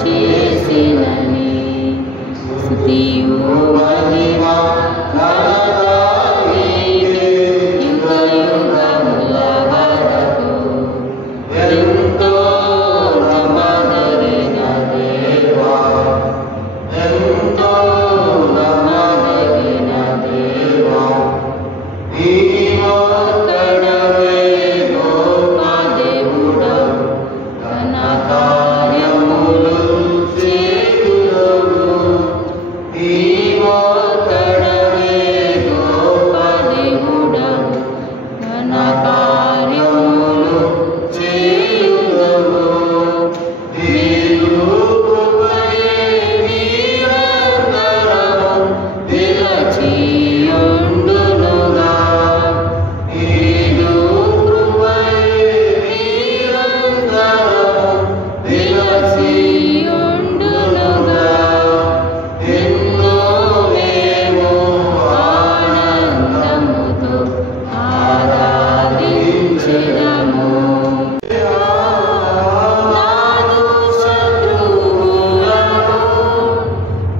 చేసినని స్తుతియు మహిమ ఘనత నీకే యుగ యుగముల వరకు ఎంతో నమ్మదగిన దేవా ఎంతో నమ్మదగిన దేవా నీవొక్కడవే గొప్ప దేవుడవు ఘన కార్యములు చేయుదువు నీవొక్కడవే గొప్ప దేవుడవు ఘన కార్యములు చేయుదువు నీవు కృపయే నిరంతరము నిలచియుండునుగా నీవు కృపయే నిరంతరము నిలచియుండునుగా నిన్ను మేము ఆనందముతో ఆరాధించెదము. నాదు శత్రువులను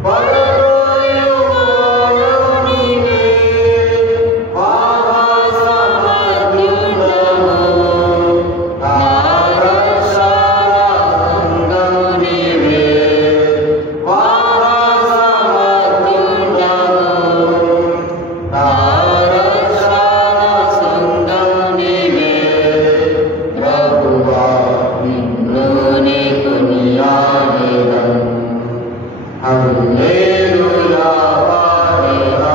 పడగొట్టువాడు నీవే, మహాసమర్థుడవు, నా రక్షణాంగము నీవే, మహాసమర్థుడవు, నా రక్షణాంగము నీవే. ప్రభువా నిన్ను నే కొనియాడెదను. హల్లెలూయా పాడెదా.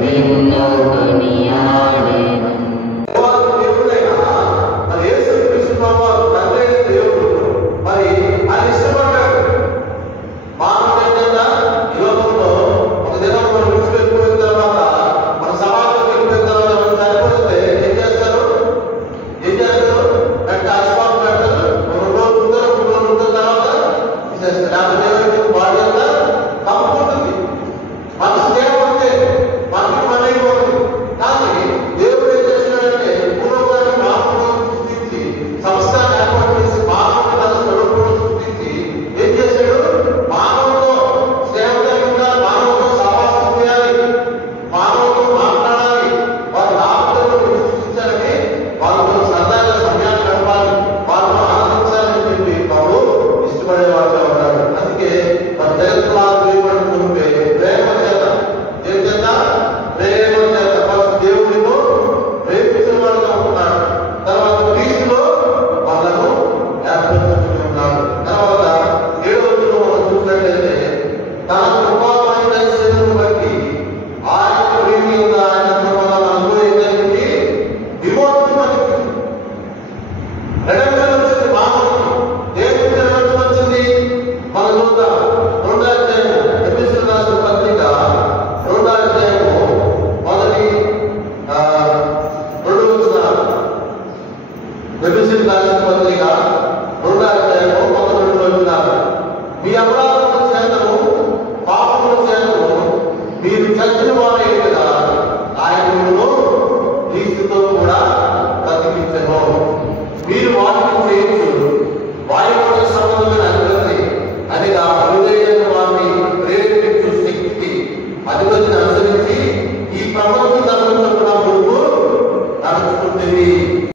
నిన్ను కొనియాడెదను. దేవుడైనా మరి యేసుక్రీస్తు ప్రభువు తండ్రి అయిన దేవుడు మరి ఆయన ఇష్టపడ్డాడు. మానవుడైనా ఈ లోకంలో ఒక దినం మనం విడిచిపెట్టిపోయిన తర్వాత మన సమాజంలోకి వెళ్ళిపోయిన తర్వాత మనం చనిపోతే ఏం చేస్తారు? అంటే ఆస్పాదం పెడతారు. 2 రోజులు ఉంటారు, 3 రోజులు ఉంటున్న తర్వాత తీసేస్తారు. దేవుడికి బాడీ అంతా తప్పుకుంటుంది. మనసు దేవుడితే మనకి మన అయిపోతుంది. కానీ దేవుడు ఏం చేస్తున్నాడంటే పూర్వకాలం మానవులను సృష్టించి సంస్కారం ఏర్పాటు చేసి మానవుని తన స్వరూపంలో సృష్టించి ఏం చేశాడు? మానవుతో స్నేహం కలిగి ఉండాలి, మానవుతో సహవాసం చేయాలి, మానవుతో మాట్లాడాలి, వారి నామములను సృష్టించాలని, వాళ్ళతో సరదాగా సమయాన్ని గడపాలి, వాళ్ళను ఆనందించాలని చెప్పి వాడు ఇష్టపడేవాడుగా ఉన్నాడు. అందుకే మన జగత్తులా వేయబడుతుంటే ప్రేమ చేత ఏం చేత ప్రేమ చేత ఫస్ట్ దేవుడిలో ప్రేమించిన వాడుగా ఉంటున్నాడు. తర్వాత క్రీస్తులో వాళ్ళను ఏర్పరచుకుని ఉన్నాడు. తర్వాత 7వ వచనంలో మనం చూసినట్లయితే తన కృపామయ దైవశక్తిని బట్టి ఆయన ప్రేమ యందు ఆయన కృపలను అనుభవించడానికి విమోచన వచ్చింది. రెడెంప్షన్ వచ్చింది. మానవునికి దేవునికి రెడెంప్షన్ వచ్చింది. మన చూద్దాం 2వ అధ్యాయం ఎఫెసీయులకు రాసిన పత్రిక 2వ అధ్యాయము మొదటి 2 వచనాలు. ఎఫెసీయులకు రాసిన పత్రిక 2వ అధ్యాయము మొదటి 2 వచనాలు. మీ అపరాధముల చేతను పాపముల చేతను మీరు చచ్చిన వారే కదా ఆయన మిమ్మును క్రీస్తుతో కూడా బ్రతికించెను. మీరు వాటిని